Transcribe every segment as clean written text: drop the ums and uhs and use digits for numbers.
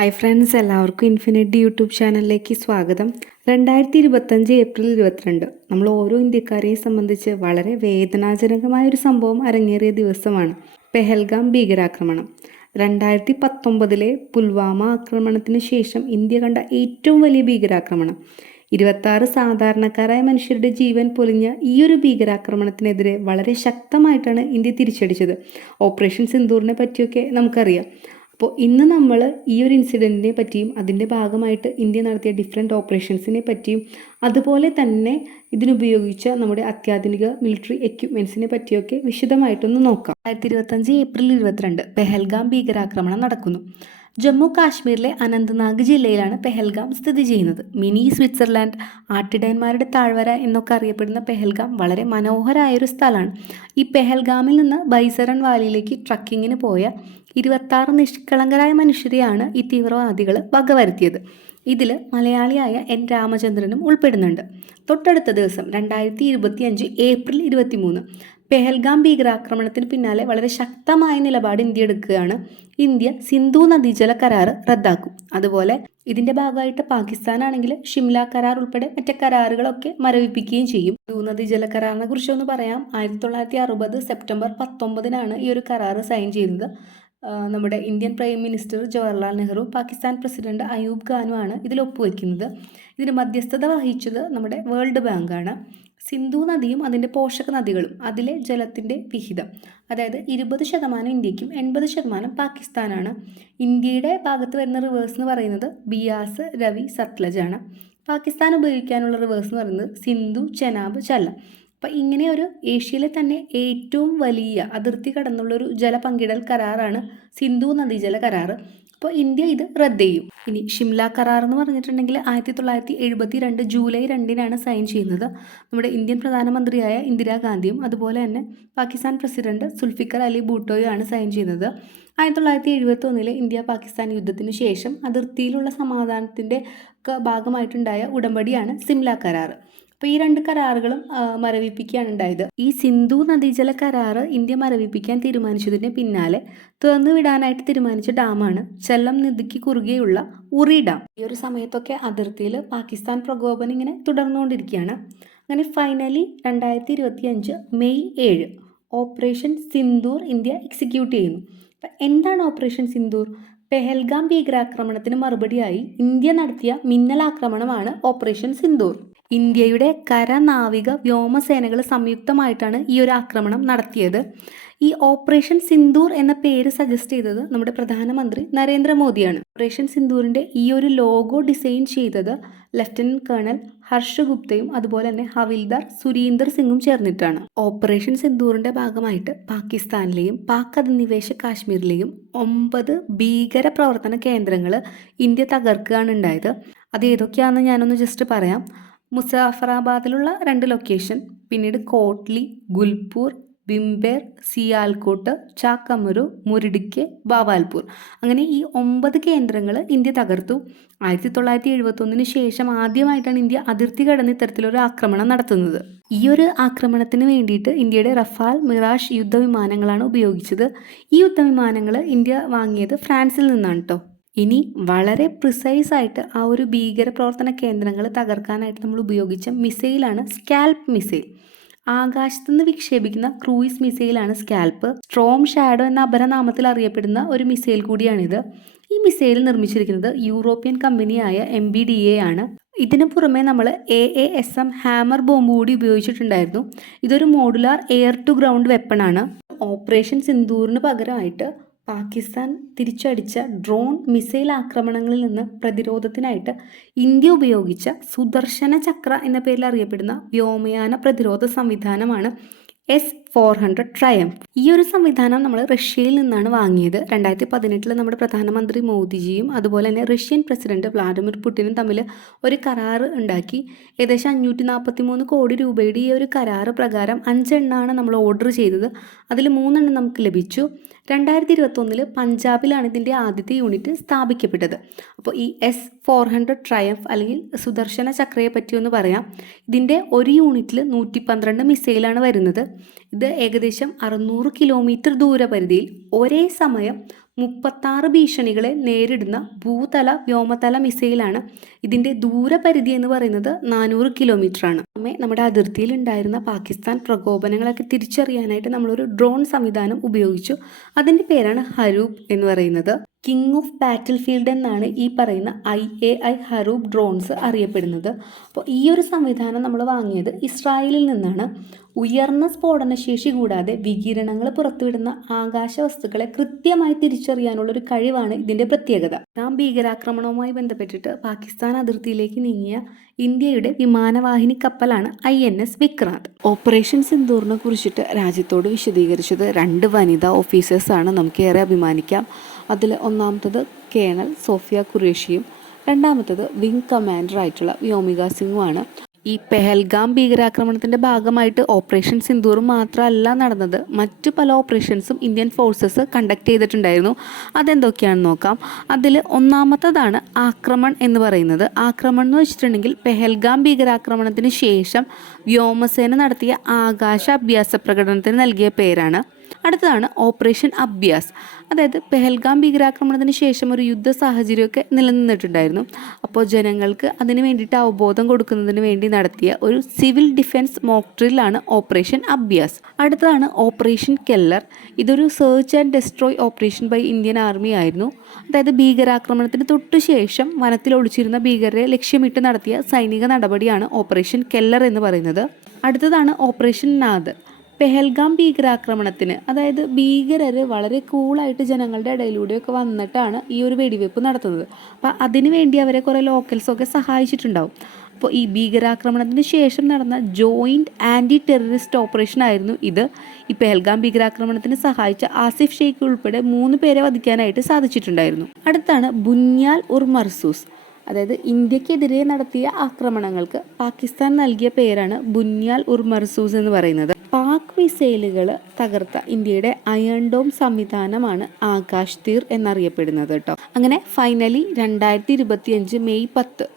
Hi friends, എല്ലാവർക്കും infinity YouTube ചാനലിലേക്ക് സ്വാഗതം. 2025 ഏപ്രിൽ 22 നമ്മൾ ഓരോ ഇന്ത്യക്കാരെയും സംബന്ധിച്ച് വളരെ വേദനാജനകമായ ഒരു സംഭവം അരങ്ങേറിയ ദിവസമാണ്. പെഹൽഗാം ഭീകരാക്രമണം. 2019 പുൽവാമ ആക്രമണത്തിന് ശേഷം ഇന്ത്യ കണ്ട ഏറ്റവും വലിയ ഭീകരാക്രമണം. 26 സാധാരണക്കാരായ മനുഷ്യരുടെ ജീവൻ പൊലിഞ്ഞ ഈ ഒരു ഭീകരാക്രമണത്തിനെതിരെ വളരെ ശക്തമായിട്ടാണ് ഇന്ത്യ തിരിച്ചടിച്ചത്. ഓപ്പറേഷൻ സിന്ദൂറിനെ പറ്റിയൊക്കെ നമുക്കറിയാം. അപ്പോൾ ഇന്ന് നമ്മൾ ഈ ഒരു ഇൻസിഡൻറ്റിനെ പറ്റിയും അതിൻ്റെ ഭാഗമായിട്ട് ഇന്ത്യ നടത്തിയ ഡിഫറെൻറ്റ് ഓപ്പറേഷൻസിനെ പറ്റിയും അതുപോലെ തന്നെ ഇതിനുപയോഗിച്ച നമ്മുടെ അത്യാധുനിക മിലിറ്ററി എക്യുപ്മെൻസിനെ പറ്റിയൊക്കെ വിശദമായിട്ടൊന്ന് നോക്കാം. 2025 ഏപ്രിൽ 22 പെഹൽഗാം ഭീകരാക്രമണം നടക്കുന്നു. ജമ്മു കാശ്മീരിലെ അനന്ത്നാഗ് ജില്ലയിലാണ് പെഹൽഗാം സ്ഥിതി ചെയ്യുന്നത്. മിനി സ്വിറ്റ്സർലാൻഡ്, ആട്ടിടയന്മാരുടെ താഴ്വര എന്നൊക്കെ അറിയപ്പെടുന്ന പെഹൽഗാം വളരെ മനോഹരമായൊരു സ്ഥലമാണ്. ഈ പെഹൽഗാമിൽ നിന്ന് ബൈസരൺ വാലിയിലേക്ക് ട്രക്കിങ്ങിന് പോയ 26 നിഷ്കളങ്കരായ മനുഷ്യരെയാണ് ഈ തീവ്രവാദികൾ വകവരുത്തിയത്. ഇതിൽ മലയാളിയായ എൻ രാമചന്ദ്രനും ഉൾപ്പെടുന്നുണ്ട്. തൊട്ടടുത്ത ദിവസം 2025 ഏപ്രിൽ 23 പെഹൽഗാം ഭീകരാക്രമണത്തിന് പിന്നാലെ വളരെ ശക്തമായ നിലപാട് ഇന്ത്യ എടുക്കുകയാണ്. ഇന്ത്യ സിന്ധു നദീജല കരാർ റദ്ദാക്കും. അതുപോലെ ഇതിന്റെ ഭാഗമായിട്ട് പാകിസ്ഥാനാണെങ്കിൽ ഷിംല കരാർ ഉൾപ്പെടെ മറ്റു കരാറുകളൊക്കെ മരവിപ്പിക്കുകയും ചെയ്യും. സിന്ധു നദീജല കരാറിനെ കുറിച്ചൊന്ന് പറയാം. 1960 സെപ്റ്റംബർ 19 ഈ ഒരു കരാർ സൈൻ ചെയ്തത്. നമ്മുടെ Indian prime minister Jawaharlal Nehru, Pakistan president Ayub ഖാനുമാണ് ഇതിൽ ഒപ്പുവെക്കുന്നത്. ഇതിന് മധ്യസ്ഥത വഹിച്ചത് നമ്മുടെ വേൾഡ് ബാങ്കാണ്. സിന്ധു നദിയും അതിൻ്റെ പോഷക നദികളും അതിലെ ജലത്തിൻ്റെ വിഹിതം, അതായത് 20% ഇന്ത്യക്കും 80% പാകിസ്ഥാനാണ്. ഇന്ത്യയുടെ ഭാഗത്ത് വരുന്ന റിവേഴ്സ് എന്ന് പറയുന്നത് ബിയാസ്, രവി, സത്ലജ് ആണ്. പാകിസ്ഥാൻ ഉപയോഗിക്കാനുള്ള റിവേഴ്സ് എന്ന് പറയുന്നത് സിന്ധു, ചെനാബ്, ചല്ല. അപ്പം ഇങ്ങനെ ഒരു ഏഷ്യയിലെ തന്നെ ഏറ്റവും വലിയ അതിർത്തി കടന്നുള്ളൊരു ജലപങ്കിടൽ കരാറാണ് സിന്ധു നദീജല കരാർ. അപ്പോൾ ഇന്ത്യ ഇത് റദ്ദ് ചെയ്യും. ഇനി ഷിംല കരാർ എന്ന് പറഞ്ഞിട്ടുണ്ടെങ്കിൽ 1972 ജൂലൈ 2 സൈൻ ചെയ്യുന്നത്. നമ്മുടെ ഇന്ത്യൻ പ്രധാനമന്ത്രിയായ ഇന്ദിരാഗാന്ധിയും അതുപോലെ തന്നെ പാകിസ്ഥാൻ പ്രസിഡന്റ് സുൽഫിക്കർ അലി ഭൂട്ടോയുമാണ് സൈൻ ചെയ്യുന്നത്. 1971 ഇന്ത്യ പാകിസ്ഥാൻ യുദ്ധത്തിന് ശേഷം അതിർത്തിയിലുള്ള സമാധാനത്തിൻ്റെ ഭാഗമായിട്ടുണ്ടായ ഉടമ്പടിയാണ് സിംല കരാർ. അപ്പോൾ ഈ രണ്ട് കരാറുകളും മരവിപ്പിക്കുകയാണ് ഉണ്ടായത്. ഈ സിന്ധു നദീജല കരാർ ഇന്ത്യ മരവിപ്പിക്കാൻ തീരുമാനിച്ചതിന് പിന്നാലെ തുറന്നു വിടാനായിട്ട് തീരുമാനിച്ച ഡാമാണ് ചെല്ലം നദിക്ക് കുറുകെയുള്ള ഉറി ഡാം. ഈ ഒരു സമയത്തൊക്കെ അതിർത്തിയിൽ പാകിസ്ഥാൻ പ്രകോപനം ഇങ്ങനെ തുടർന്നുകൊണ്ടിരിക്കുകയാണ്. അങ്ങനെ finally 2025 May 7 operation Sindoor India execute ചെയ്യുന്നു. അപ്പം എന്താണ് ഓപ്പറേഷൻ സിന്ദൂർ? പെഹൽഗാം ഭീകരാക്രമണത്തിന് മറുപടിയായി ഇന്ത്യ നടത്തിയ മിന്നലാക്രമണമാണ് ഓപ്പറേഷൻ സിന്ദൂർ. ഇന്ത്യയുടെ കര, നാവിക, വ്യോമസേനകൾ സംയുക്തമായിട്ടാണ് ഈ ഒരു ആക്രമണം നടത്തിയത്. ഈ ഓപ്പറേഷൻ സിന്ദൂർ എന്ന പേര് സജസ്റ്റ് ചെയ്തത് നമ്മുടെ പ്രധാനമന്ത്രി നരേന്ദ്രമോദിയാണ്. ഓപ്പറേഷൻ സിന്ദൂറിൻ്റെ ഈ ഒരു ലോഗോ ഡിസൈൻ ചെയ്തത് ലഫ്റ്റനന്റ് കേണൽ ഹർഷ് ഗുപ്തയും അതുപോലെ തന്നെ ഹവിൽദാർ സുരീന്ദർ സിംഗും ചേർന്നിട്ടാണ്. ഓപ്പറേഷൻ സിന്ദൂറിൻ്റെ ഭാഗമായിട്ട് പാകിസ്ഥാനിലെയും പാക് അധിനിവേശ കാശ്മീരിലെയും 9 ഭീകര പ്രവർത്തന കേന്ദ്രങ്ങൾ ഇന്ത്യ തകർക്കുകയാണ് ഉണ്ടായത്. അത് ഏതൊക്കെയാണെന്ന് ഞാനൊന്ന് ജസ്റ്റ് പറയാം. മുസാഫറാബാദിലുള്ള 2 ലൊക്കേഷൻ, പിന്നീട് കോട്ട്ലി, ഗുൽപൂർ, ബിംബേർ, സിയാൽകോട്ട്, ചാക്കമരു, മുരിഡിക്ക്, ബാവാൽപൂർ. അങ്ങനെ ഈ 9 കേന്ദ്രങ്ങൾ ഇന്ത്യ തകർത്തു. 1971 ശേഷം ആദ്യമായിട്ടാണ് ഇന്ത്യ അതിർത്തി കടന്ന് ഇത്തരത്തിലൊരു ആക്രമണം നടത്തുന്നത്. ഈ ഒരു ആക്രമണത്തിന് വേണ്ടിയിട്ട് ഇന്ത്യയുടെ റഫാൽ, മിറാഷ് യുദ്ധവിമാനങ്ങളാണ് ഉപയോഗിച്ചത്. ഈ യുദ്ധവിമാനങ്ങൾ ഇന്ത്യ വാങ്ങിയത് ഫ്രാൻസിൽ നിന്നാണ് കേട്ടോ. ഇനി വളരെ പ്രിസൈസ് ആയിട്ട് ആ ഒരു ഭീകരപ്രവർത്തന കേന്ദ്രങ്ങൾ തകർക്കാനായിട്ട് നമ്മൾ ഉപയോഗിച്ച മിസൈലാണ് സ്കാൽപ്പ് മിസൈൽ. ആകാശത്തുനിന്ന് വിക്ഷേപിക്കുന്ന ക്രൂയിസ് മിസൈലാണ് സ്കാൽപ്പ്. സ്ട്രോം ഷാഡോ എന്ന അപരനാമത്തിൽ അറിയപ്പെടുന്ന ഒരു മിസൈൽ കൂടിയാണിത്. ഈ മിസൈൽ നിർമ്മിച്ചിരിക്കുന്നത് യൂറോപ്യൻ കമ്പനിയായ MBDA ആണ്. ഇതിനു പുറമെ നമ്മൾ AASM ഹാമർ ബോംബ് കൂടി ഉപയോഗിച്ചിട്ടുണ്ടായിരുന്നു. ഇതൊരു modular air to ground weapon ആണ്. ഓപ്പറേഷൻ സിന്ദൂറിന് പകരമായിട്ട് പാകിസ്ഥാൻ തിരിച്ചടിച്ച ഡ്രോൺ മിസൈൽ ആക്രമണങ്ങളിൽ നിന്ന് പ്രതിരോധത്തിനായിട്ട് ഇന്ത്യ ഉപയോഗിച്ച സുദർശന ചക്ര എന്ന പേരിൽ അറിയപ്പെടുന്ന വ്യോമയാന പ്രതിരോധ സംവിധാനമാണ് S-400 ട്രയംഫ്. ഈ ഒരു സംവിധാനം നമ്മൾ റഷ്യയിൽ നിന്നാണ് വാങ്ങിയത്. 2018 നമ്മുടെ പ്രധാനമന്ത്രി മോദിജിയും അതുപോലെ തന്നെ റഷ്യൻ പ്രസിഡന്റ് വ്ളാഡിമിർ പുടിനും തമ്മിൽ ഒരു കരാർ ഉണ്ടാക്കി. ഏകദേശം 543 കോടി രൂപയുടെ ഈ ഒരു കരാർ പ്രകാരം 5 എണ്ണമാണ് നമ്മൾ ഓർഡർ ചെയ്തത്. അതിൽ 3 എണ്ണം നമുക്ക് ലഭിച്ചു. 2021 പഞ്ചാബിലാണ് ഇതിൻ്റെ ആദ്യത്തെ യൂണിറ്റ് സ്ഥാപിക്കപ്പെട്ടത്. അപ്പോൾ ഈ S-400 ട്രയംഫ് അല്ലെങ്കിൽ സുദർശന ചക്രയെ പറ്റി ഒന്ന് പറയാം. ഇതിൻ്റെ ഒരു യൂണിറ്റിൽ 112 മിസൈലാണ് വരുന്നത്. ഇത് ഏകദേശം 600 കിലോമീറ്റർ ദൂരപരിധിയിൽ ഒരേ സമയം 36 ഭീഷണികളെ നേരിടുന്ന ഭൂതല വ്യോമതല മിസൈലാണ്. ഇതിൻ്റെ ദൂരപരിധി എന്ന് പറയുന്നത് 400 കിലോമീറ്റർ ആണ്. നമ്മുടെ അതിർത്തിയിൽ ഉണ്ടായിരുന്ന പാകിസ്ഥാൻ പ്രകോപനങ്ങളൊക്കെ തിരിച്ചറിയാനായിട്ട് നമ്മളൊരു ഡ്രോൺ സംവിധാനം ഉപയോഗിച്ചു. അതിൻ്റെ പേരാണ് ഹരൂബ് എന്ന് പറയുന്നത്. കിങ് ഓഫ് ബാറ്റിൽ ഫീൽഡ് എന്നാണ് ഈ പറയുന്ന IAI ഹരൂബ് ഡ്രോൺസ് അറിയപ്പെടുന്നത്. അപ്പോൾ ഈ ഒരു സംവിധാനം നമ്മൾ വാങ്ങിയത് ഇസ്രായേലിൽ നിന്നാണ്. ഉയർന്ന സ്ഫോടനശേഷി കൂടാതെ വികിരണങ്ങൾ പുറത്തുവിടുന്ന ആകാശ വസ്തുക്കളെ കൃത്യമായി തിരിച്ചറിയാനുള്ളൊരു കഴിവാണ് ഇതിൻ്റെ പ്രത്യേകത. ഭീകരാക്രമണവുമായി ബന്ധപ്പെട്ടിട്ട് പാകിസ്ഥാൻ അതിർത്തിയിലേക്ക് നീങ്ങിയ ഇന്ത്യയുടെ വിമാനവാഹിനി കപ്പലാണ് INS വിക്രാന്ത്. ഓപ്പറേഷൻ സിന്ദൂറിനെ കുറിച്ചിട്ട് രാജ്യത്തോട് വിശദീകരിച്ചത് 2 വനിതാ ഓഫീസേഴ്സാണ്. നമുക്ക് ഏറെ അഭിമാനിക്കാം. അതിൽ ഒന്നാമത്തത് കേണൽ സോഫിയ ഖുറേഷിയും രണ്ടാമത്തത് വിംഗ് കമാൻഡറായിട്ടുള്ള വ്യോമിക സിംഗുമാണ്. ഈ പെഹൽഗാം ഭീകരാക്രമണത്തിൻ്റെ ഭാഗമായിട്ട് ഓപ്പറേഷൻ സിന്ദൂർ മാത്രമല്ല നടന്നത്, മറ്റു പല ഓപ്പറേഷൻസും ഇന്ത്യൻ ഫോഴ്സസ് കണ്ടക്ട് ചെയ്തിട്ടുണ്ടായിരുന്നു. അതെന്തൊക്കെയാണെന്ന് നോക്കാം. അതിൽ ഒന്നാമത്തതാണ് ആക്രമൺ എന്ന് പറയുന്നത്. ആക്രമൺ എന്ന് വെച്ചിട്ടുണ്ടെങ്കിൽ പെഹൽഗാം ഭീകരാക്രമണത്തിന് ശേഷം വ്യോമസേന നടത്തിയ ആകാശ അഭ്യാസ പ്രകടനത്തിന് നൽകിയ പേരാണ്. അടുത്തതാണ് ഓപ്പറേഷൻ അഭ്യാസ്. അതായത് പെഹൽഗാം ഭീകരാക്രമണത്തിന് ശേഷം ഒരു യുദ്ധ സാഹചര്യമൊക്കെ നിലനിന്നിട്ടുണ്ടായിരുന്നു. അപ്പോൾ ജനങ്ങൾക്ക് അതിന് വേണ്ടിയിട്ട് അവബോധം കൊടുക്കുന്നതിന് വേണ്ടി നടത്തിയ ഒരു സിവിൽ ഡിഫൻസ് മോക്ക് ഡ്രില്ലാണ് ഓപ്പറേഷൻ അഭ്യാസ്. അടുത്തതാണ് ഓപ്പറേഷൻ കെല്ലർ. ഇതൊരു search and destroy operation by Indian army ആയിരുന്നു. അതായത് ഭീകരാക്രമണത്തിന് തൊട്ടുശേഷം വനത്തിൽ ഒളിച്ചിരുന്ന ഭീകരരെ ലക്ഷ്യമിട്ട് നടത്തിയ സൈനിക നടപടിയാണ് ഓപ്പറേഷൻ കെല്ലർ എന്ന് പറയുന്നത്. അടുത്തതാണ് ഓപ്പറേഷൻ നാദർ. പെഹൽഗാം ഭീകരാക്രമണത്തിന്, അതായത് ഭീകരർ വളരെ കൂളായിട്ട് ജനങ്ങളുടെ ഇടയിലൂടെയൊക്കെ വന്നിട്ടാണ് ഈ ഒരു വെടിവെപ്പ് നടത്തുന്നത്. അപ്പോൾ അതിനു വേണ്ടി അവരെ കുറേ ലോക്കൽസൊക്കെ സഹായിച്ചിട്ടുണ്ടാവും. അപ്പോൾ ഈ ഭീകരാക്രമണത്തിന് ശേഷം നടന്ന ജോയിൻറ്റ് ആൻറ്റി ടെററിസ്റ്റ് ഓപ്പറേഷൻ ആയിരുന്നു ഇത്. ഈ പെഹൽഗാം ഭീകരാക്രമണത്തിന് സഹായിച്ച ആസിഫ് ഷെയ്ഖ് ഉൾപ്പെടെ 3 പേരെ വധിക്കാനായിട്ട് സാധിച്ചിട്ടുണ്ടായിരുന്നു. അടുത്താണ് ബുന്യാൽ ഉർ മർസൂസ്. അതായത് ഇന്ത്യക്കെതിരെ നടത്തിയ ആക്രമണങ്ങൾക്ക് പാകിസ്ഥാൻ നൽകിയ പേരാണ് ബുന്യാൽ ഉർ മർസൂസ് എന്ന് പറയുന്നത്. പാക് മിസൈലുകൾ തകർത്ത ഇന്ത്യയുടെ അയൺ ഡോം സംവിധാനമാണ് ആകാശ് തീർ എന്നറിയപ്പെടുന്നത് കേട്ടോ. അങ്ങനെ ഫൈനലി 2025 മെയ് 10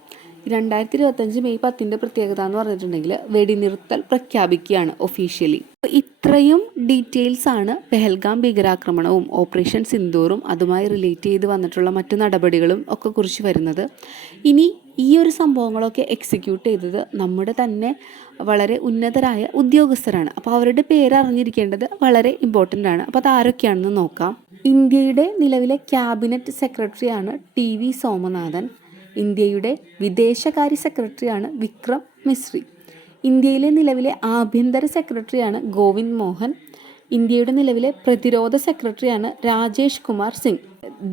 2025 മെയ് 10 പ്രത്യേകത എന്ന് പറഞ്ഞിട്ടുണ്ടെങ്കിൽ വെടിനിർത്തൽ പ്രഖ്യാപിക്കുകയാണ് ഒഫീഷ്യലി. ഇത്രയും ഡീറ്റെയിൽസ് ആണ് പെഹൽഗാം ഭീകരാക്രമണവും ഓപ്പറേഷൻ സിന്ദൂറും അതുമായി റിലേറ്റ് ചെയ്ത് വന്നിട്ടുള്ള മറ്റു നടപടികളും ഒക്കെ കുറിച്ച് വരുന്നത്. ഇനി ഈ ഒരു സംഭവങ്ങളൊക്കെ എക്സിക്യൂട്ട് ചെയ്തത് നമ്മുടെ തന്നെ വളരെ ഉന്നതരായ ഉദ്യോഗസ്ഥരാണ്. അപ്പോൾ അവരുടെ പേര് അറിഞ്ഞിരിക്കേണ്ടത് വളരെ ഇമ്പോർട്ടൻ്റ് ആണ്. അപ്പോൾ അതാരൊക്കെയാണെന്ന് നോക്കാം. ഇന്ത്യയുടെ നിലവിലെ ക്യാബിനറ്റ് സെക്രട്ടറിയാണ് TV സോമനാഥൻ. ഇന്ത്യയുടെ വിദേശകാര്യ സെക്രട്ടറിയാണ് വിക്രം മിശ്രി. ഇന്ത്യയിലെ നിലവിലെ ആഭ്യന്തര സെക്രട്ടറിയാണ് ഗോവിന്ദ് മോഹൻ. ഇന്ത്യയുടെ നിലവിലെ പ്രതിരോധ സെക്രട്ടറിയാണ് രാജേഷ് കുമാർ സിംഗ്.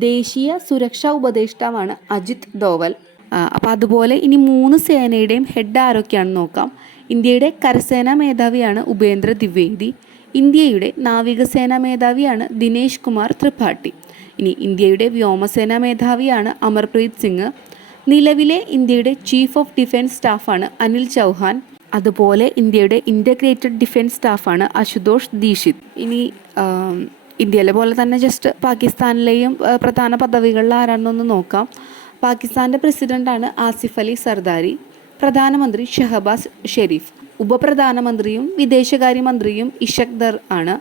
ദേശീയ സുരക്ഷാ ഉപദേഷ്ടാവാണ് അജിത് ഡോവൽ. അപ്പോൾ അതുപോലെ ഇനി 3 സേനയുടെയും ഹെഡ് ആരൊക്കെയാണെന്ന് നോക്കാം. ഇന്ത്യയുടെ കരസേനാ മേധാവിയാണ് ഉപേന്ദ്ര ദ്വിവേദി. ഇന്ത്യയുടെ നാവികസേനാ മേധാവിയാണ് ദിനേശ് കുമാർ ത്രിപാഠി. ഇനി ഇന്ത്യയുടെ വ്യോമസേനാ മേധാവിയാണ് അമർപ്രീത് സിംഗ്. നിലവിലെ ഇന്ത്യയുടെ ചീഫ് ഓഫ് ഡിഫൻസ് സ്റ്റാഫാണ് അനിൽ ചൗഹാൻ. അതുപോലെ ഇന്ത്യയുടെ ഇൻ്റഗ്രേറ്റഡ് ഡിഫൻസ് സ്റ്റാഫാണ് അശുതോഷ് ദീക്ഷിത്. ഇനി ഇന്ത്യയിലെ പോലെ തന്നെ ജസ്റ്റ് പാകിസ്ഥാനിലെയും പ്രധാന പദവികളിൽ ആരാണെന്നൊന്ന് നോക്കാം. പാകിസ്ഥാൻ്റെ പ്രസിഡൻ്റാണ് ആസിഫ് അലി സർദാരി. പ്രധാനമന്ത്രി ഷഹബാസ് ഷെരീഫ്. ഉപപ്രധാനമന്ത്രിയും വിദേശകാര്യമന്ത്രിയും ഇഷക് ദർ ആണ്.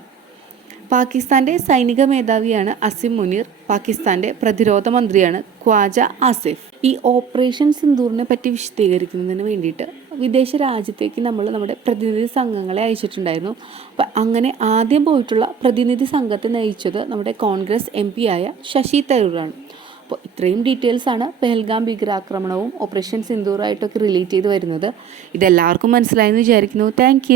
പാകിസ്ഥാൻ്റെ സൈനിക മേധാവിയാണ് അസിം മുനീർ. പാകിസ്ഥാൻ്റെ പ്രതിരോധ മന്ത്രിയാണ് ഖ്വാജ ആസിഫ്. ഈ ഓപ്പറേഷൻ സിന്ദൂറിനെ പറ്റി വിശദീകരിക്കുന്നതിന് വേണ്ടിയിട്ട് വിദേശ രാജ്യത്തേക്ക് നമ്മുടെ പ്രതിനിധി സംഘങ്ങളെ അയച്ചിട്ടുണ്ടായിരുന്നു. അപ്പം അങ്ങനെ ആദ്യം പോയിട്ടുള്ള പ്രതിനിധി സംഘത്തെ നയിച്ചത് നമ്മുടെ കോൺഗ്രസ് MP ആയ ശശി തരൂറാണ്. അപ്പോൾ ഇത്രയും ഡീറ്റെയിൽസാണ് പെഹൽഗാം ഭീകരാക്രമണവും ഓപ്പറേഷൻ സിന്ദൂറായിട്ടൊക്കെ റിലേറ്റ് ചെയ്ത് വരുന്നത്. ഇതെല്ലാവർക്കും മനസ്സിലായെന്ന് വിചാരിക്കുന്നു. താങ്ക്